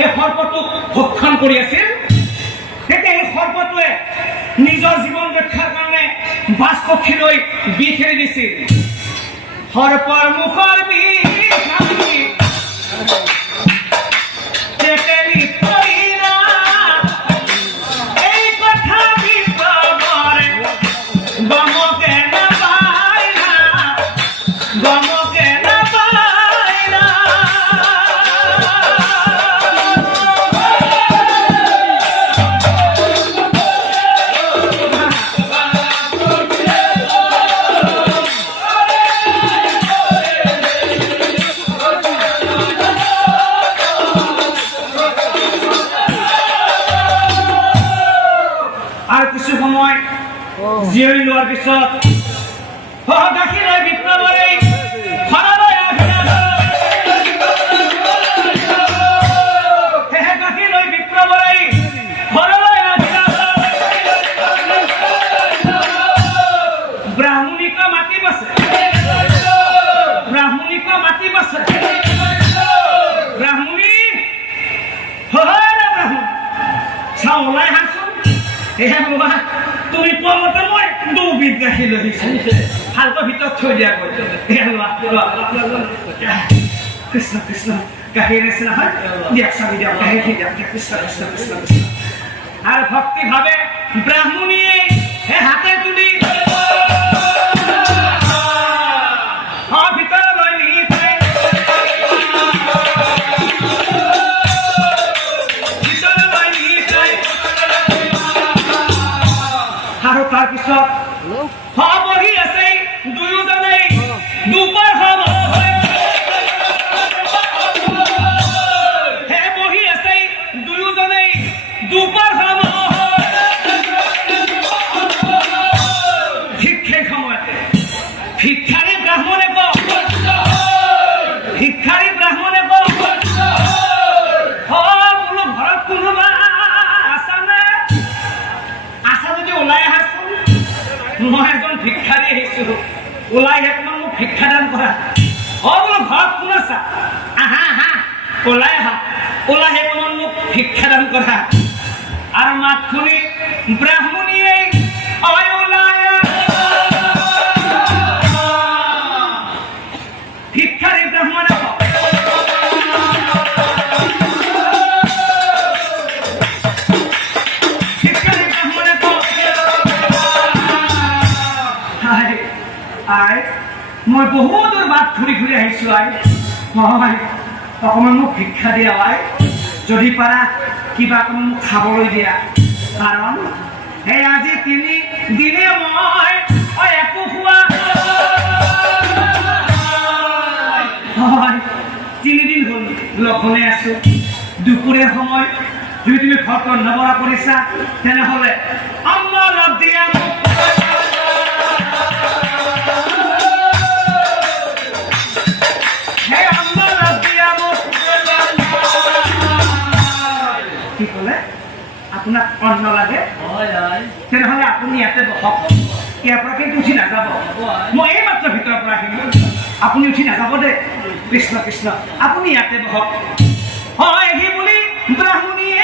এই সৰ্পটোক ভক্ষণ কৰি আছিল তেতিয়া এই সৰ্পটোৱে নিজৰ জীৱন ৰক্ষাৰ কাৰণে বাছ পক্ষীলৈ বিষ এৰি দিছিল সৰ্পৰ মুখৰ বিষ জিৰণি লোৱাৰ পিছত গাখীৰ বিপ্লৱৰে ঘৰলৈ গাখীৰ বিপ্লৱৰে ঘৰলৈ ব্ৰাহ্মণীক মাতি বছে ব্ৰাহ্মণী ব্ৰাহ্মণ চাওঁ ওলাই আহাচোন তুমি পমতে মই দুবিধ গাখীৰ লৈ ভালকৈ ভিতৰত থৈ দিয়া কৃষ্ণ কৃষ্ণ গাখীৰ নিচিনা হয় দিয়ক স্বামী দিয়ক গাখীৰ দিয়ক কৃষ্ণ কৃষ্ণ কৃষ্ণ কৃষ্ণ আৰু ভক্তি ভাৱে ব্ৰাহ্মণীয়ে হাতে তুলি ভিতৰলৈ নি আৰু তাৰপিছত বহি আছে দুয়োজনেই দুপৰ বহি আছে দুয়োজনেই দুপৰ ঠিক সেই সময়তে ভিক্ষাৰী ব্ৰাহ্মণে বোলো ঘৰত কোনোবা আছানে আছা যদি ওলাই আহাচোন মই এজন ভিক্ষাৰী আহিছো ওলাই একদম মোক ভিক্ষাদান কৰা বোলো ঘৰত কোন আছা আহা আহা ওলাই আহা ওলাই একদম মোক ভিক্ষাদান কৰা আৰু মাত শুনি ব্ৰাহ্মণীয়ে ভিক্ষাৰী ব্ৰাহ্মণে মই বহুত দূৰ বাট ঘূৰি ঘূৰি আহিছো অকণমান মোক ভিক্ষা দিয়া যদি পাৰা কিবা অকণমান মোক খাবলৈ দিয়া কাৰণ এই আজি 3 দিনে মই একো খোৱা 3 দিন হ'ল লঘোণে আছো দুপৰীয়াৰ সময় যদি তুমি ঘৰত ৰন্ধা বঢ়া কৰিছা তেনেহ'লে অন্ন অলপ দিয়া আপোনাক অন্ন লাগে তেনেহ'লে আপুনি ইয়াতে বহক ইয়াৰ পৰা কিন্তু উঠি নাযাব মই এই মাত্ৰ ভিতৰৰ পৰা আহিলোঁ আপুনি উঠি নাযাব দেই কৃষ্ণ কৃষ্ণ আপুনি ইয়াতে বহক হয় সি বুলি ব্ৰাহ্মণীয়ে